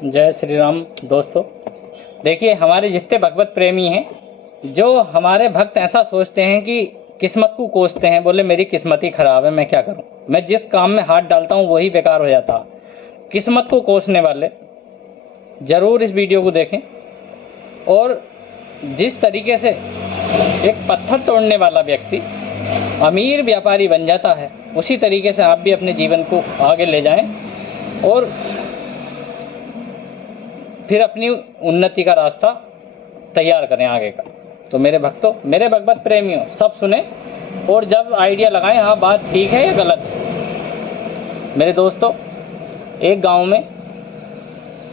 जय श्री राम। दोस्तों देखिए, हमारे जितने भगवत प्रेमी हैं, जो हमारे भक्त ऐसा सोचते हैं कि किस्मत को कोसते हैं, बोले मेरी किस्मत ही खराब है, मैं क्या करूं, मैं जिस काम में हाथ डालता हूं वही बेकार हो जाता। किस्मत को कोसने वाले जरूर इस वीडियो को देखें, और जिस तरीके से एक पत्थर तोड़ने वाला व्यक्ति अमीर व्यापारी बन जाता है, उसी तरीके से आप भी अपने जीवन को आगे ले जाएं और फिर अपनी उन्नति का रास्ता तैयार करें आगे का। तो मेरे भक्तों, मेरे भगवत प्रेमियों, सब सुने और जब आइडिया लगाएं, हाँ बात ठीक है या गलत है। मेरे दोस्तों, एक गांव में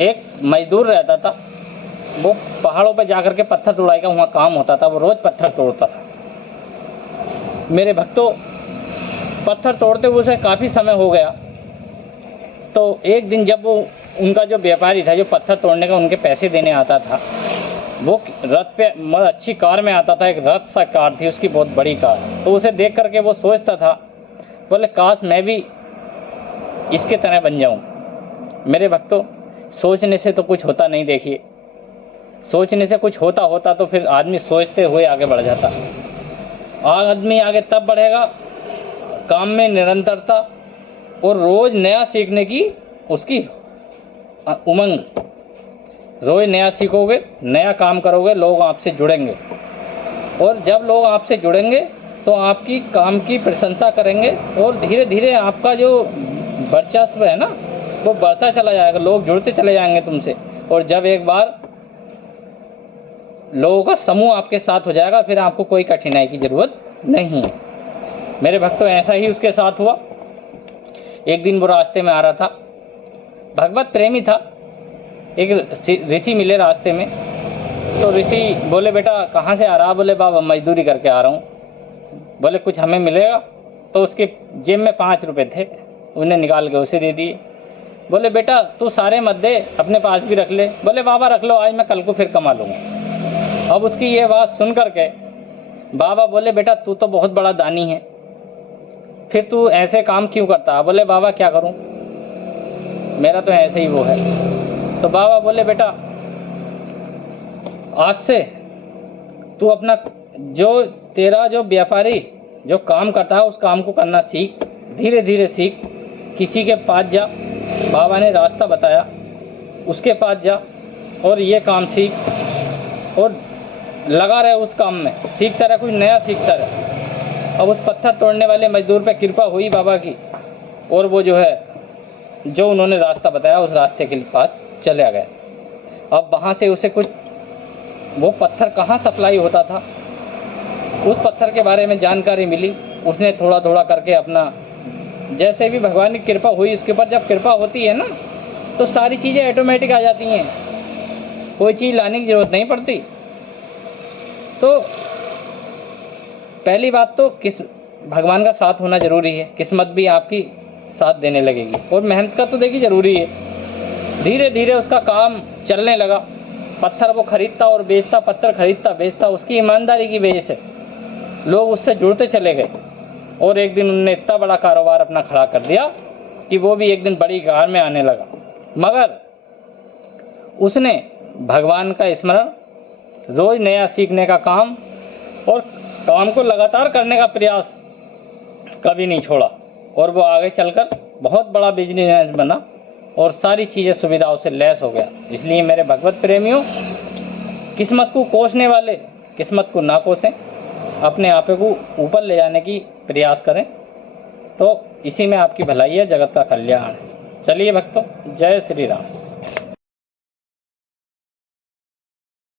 एक मजदूर रहता था। वो पहाड़ों पर जाकर के पत्थर तोड़ाई का वहाँ काम होता था। वो रोज़ पत्थर तोड़ता था। मेरे भक्तों, पत्थर तोड़ते हुए उसे काफ़ी समय हो गया। तो एक दिन जब वो उनका जो व्यापारी था, जो पत्थर तोड़ने का उनके पैसे देने आता था, वो रथ पे अच्छी कार में आता था। एक रथ सा कार थी उसकी, बहुत बड़ी कार। तो उसे देख करके वो सोचता था, बोले काश मैं भी इसके तरह बन जाऊं। मेरे भक्तों, सोचने से तो कुछ होता नहीं। देखिए, सोचने से कुछ होता तो फिर आदमी सोचते हुए आगे बढ़ जाता। आदमी आगे तब बढ़ेगा काम में निरंतरता और रोज नया सीखने की उसकी उमंग। रोज नया सीखोगे, नया काम करोगे, लोग आपसे जुड़ेंगे, और जब लोग आपसे जुड़ेंगे तो आपकी काम की प्रशंसा करेंगे, और धीरे धीरे आपका जो वर्चस्व है ना, वो बढ़ता चला जाएगा। लोग जुड़ते चले जाएंगे तुमसे, और जब एक बार लोगों का समूह आपके साथ हो जाएगा, फिर आपको कोई कठिनाई की जरूरत नहीं है। मेरे भक्तों, ऐसा ही उसके साथ हुआ। एक दिन वो रास्ते में आ रहा था, भगवत प्रेमी था। एक ऋषि मिले रास्ते में। तो ऋषि बोले, बेटा कहाँ से आ रहा? बोले, बाबा मजदूरी करके आ रहा हूँ। बोले, कुछ हमें मिलेगा? तो उसके जेब में 5 रुपये थे, उन्हें निकाल के उसे दे दिए। बोले, बेटा तू सारे मत दे, अपने पास भी रख ले। बोले, बाबा रख लो, आज मैं कल को फिर कमा लूँगा। अब उसकी ये बात सुन करके बाबा बोले, बेटा तू तो बहुत बड़ा दानी है, फिर तू ऐसे काम क्यों करता? बोले, बाबा क्या करूं, मेरा तो ऐसे ही वो है। तो बाबा बोले, बेटा आज से तू अपना तेरा जो व्यापारी जो काम करता है, उस काम को करना सीख, धीरे धीरे सीख। किसी के पास जा, बाबा ने रास्ता बताया, उसके पास जा और ये काम सीख, और लगा रहे उस काम में, सीखता रहे, कुछ नया सीखता रहे। अब उस पत्थर तोड़ने वाले मजदूर पे कृपा हुई बाबा की, और वो जो है, जो उन्होंने रास्ता बताया उस रास्ते के पास चला गया। अब वहाँ से उसे कुछ, वो पत्थर कहाँ सप्लाई होता था, उस पत्थर के बारे में जानकारी मिली। उसने थोड़ा थोड़ा करके अपना, जैसे भी भगवान की कृपा हुई उसके ऊपर। जब कृपा होती है ना, तो सारी चीज़ें ऑटोमेटिक आ जाती हैं, कोई चीज़ लाने की ज़रूरत नहीं पड़ती। तो पहली बात तो भगवान का साथ होना जरूरी है। किस्मत भी आपकी साथ देने लगेगी, और मेहनत का तो देखिए जरूरी है। धीरे धीरे उसका काम चलने लगा। पत्थर वो खरीदता और बेचता, पत्थर खरीदता बेचता। उसकी ईमानदारी की वजह से लोग उससे जुड़ते चले गए, और एक दिन उन्होंने इतना बड़ा कारोबार अपना खड़ा कर दिया कि वो भी एक दिन बड़ी कार में आने लगा। मगर उसने भगवान का स्मरण, रोज नया सीखने का काम, और काम को लगातार करने का प्रयास कभी नहीं छोड़ा, और वो आगे चलकर बहुत बड़ा बिजनेसमैन बना, और सारी चीज़ें सुविधाओं से लैस हो गया। इसलिए मेरे भगवत प्रेमियों, किस्मत को कोसने वाले किस्मत को ना कोसें, अपने आप को ऊपर ले जाने की प्रयास करें, तो इसी में आपकी भलाई है, जगत का कल्याण है। चलिए भक्तों, जय श्री राम।